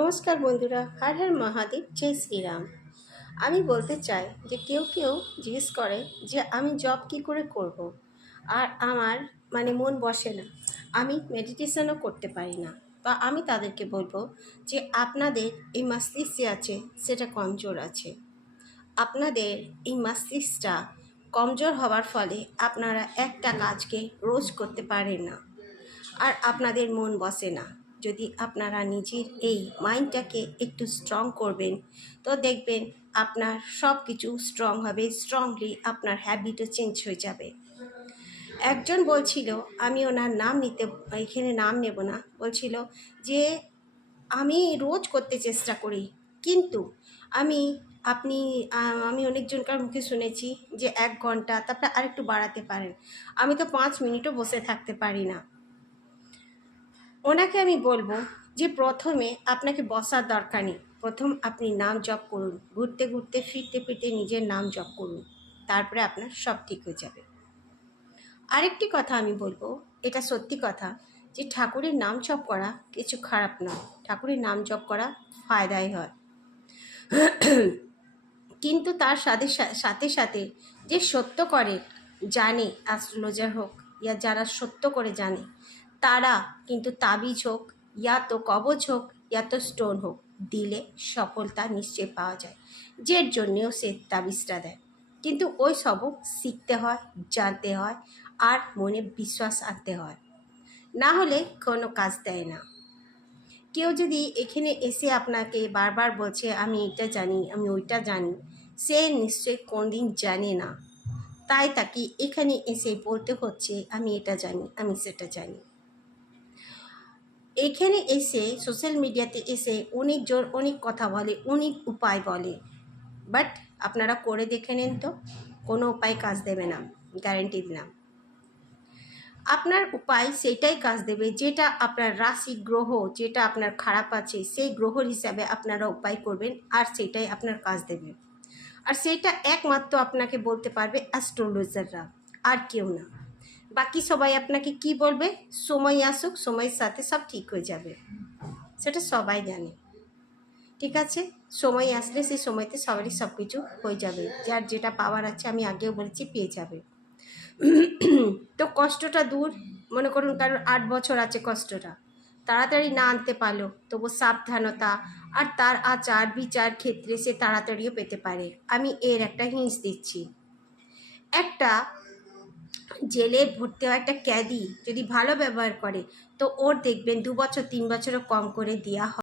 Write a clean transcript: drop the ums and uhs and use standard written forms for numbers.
নমস্কার বন্ধুরা, হর হর মহাদেব, জয় শ্রীরাম। আমি বলতে চাই যে কেউ কেউ জিজ্ঞেস করে যে আমি জব কি করে করব। আর আমার মন বসে না, আমি মেডিটেশনও করতে পারি না। বা আমি তাদেরকে বলবো যে আপনাদের এই মস্তিষ্ক যে আছে সেটা কমজোর আছে। আপনাদের এই মস্তিষ্কটা কমজোর হওয়ার ফলে আপনারা একটা কাজকে রোজ করতে পারেন না, আর আপনাদের মন বসে না। যদি আপনারা নিজের এই মাইন্ডটাকে একটু স্ট্রং করবেন, তো দেখবেন আপনার সব কিছু স্ট্রং হবে, স্ট্রংলি আপনার হ্যাবিটও চেঞ্জ হয়ে যাবে। একজন বলছিল, আমি ওনার নাম এখানে নাম নেব না, বলছিল যে আমি রোজ করতে চেষ্টা করি, কিন্তু আমি আপনি আমি অনেকজনকার মুখে শুনেছি যে 1 ঘন্টা, তারপরে আরেকটু বাড়াতে পারেন। আমি তো 5 মিনিটও বসে থাকতে পারি না। ওনাকে আমি বলবো যে প্রথমে আপনাকে বসার দরকার নেই, প্রথম আপনি নাম জপ করুন, ঘুরতে ঘুরতে ফিরতে ফিরতে নিজের নাম জপ করুন, তারপরে আপনার সব ঠিক হয়ে যাবে। আরেকটি কথা আমি বলবো, এটা সত্যি কথা, যে ঠাকুরের নাম জপ করা কিছু খারাপ নয়, ঠাকুরের নাম জপ করা ফায়দাই হয়। কিন্তু তার সাথে সাথে সাথে যে সত্য করে জানে, অ্যাস্ট্রোলজার হোক ইয়া যারা সত্য করে জানে, তারা কিন্তু তাবিজ হোক, ইয়া তো কবচ হোক, ইয়া তো স্টোন হোক, দিলে সফলতা নিশ্চয় পাওয়া যায়। যের জন্যেও সে তাবিজটা দেয়। কিন্তু ওই সবও শিখতে হয়, জানতে হয়, আর মনে বিশ্বাস আনতে হয়, না হলে কোনো কাজ দেয় না। কেউ যদি এখানে এসে আপনাকে বারবার বলছে আমি এটা জানি, আমি ওইটা জানি, সে নিশ্চয়ই কোনদিন জানে না, তাই তাকে এখানে এসে বলতে হচ্ছে আমি এটা জানি, আমি সেটা জানি। এখানে এসে সোশ্যাল মিডিয়াতে এসে অনেকজন অনেক কথা বলে, অনেক উপায় বলে, বাট আপনারা করে দেখে নেন তো, কোনো উপায় কাজ দেবে না, গ্যারেন্টি দিলাম। আপনার উপায় সেটাই কাজ দেবে যেটা আপনার রাশি গ্রহ, যেটা আপনার খারাপ আছে সেই গ্রহর হিসাবে আপনারা উপায় করবেন, আর সেটাই আপনার কাজ দেবে। আর সেটা একমাত্র আপনাকে বলতে পারবে অ্যাস্ট্রোলজাররা, আর কেউ না। বাকি সবাই আপনাকে কি বলবে, সময় আসুক, সময়ের সাথে সব ঠিক হয়ে যাবে, সেটা সবাই জানে। ঠিক আছে, সময় আসলে সেই সময়তে সবারই সব কিছু হয়ে যাবে, যার যেটা পাওয়ার আছে আমি আগেও বলেছি পেয়ে যাবে। তো কষ্টটা দূর, মনে করুন কারণ 8 বছর আছে, কষ্টটা তাড়াতাড়ি না আনতে পারলো, তবু সাবধানতা আর তার আচার বিচার ক্ষেত্রে সে তাড়াতাড়িও পেতে পারে। আমি এর একটা হিন্স দিচ্ছি। একটা জেলে ভর্তি হওয়া একটা ক্যাদি যদি ভালো ব্যবহার করে, তো ওর দেখবেন 2 বছর 3 বছরও কম করে দেওয়া হয়।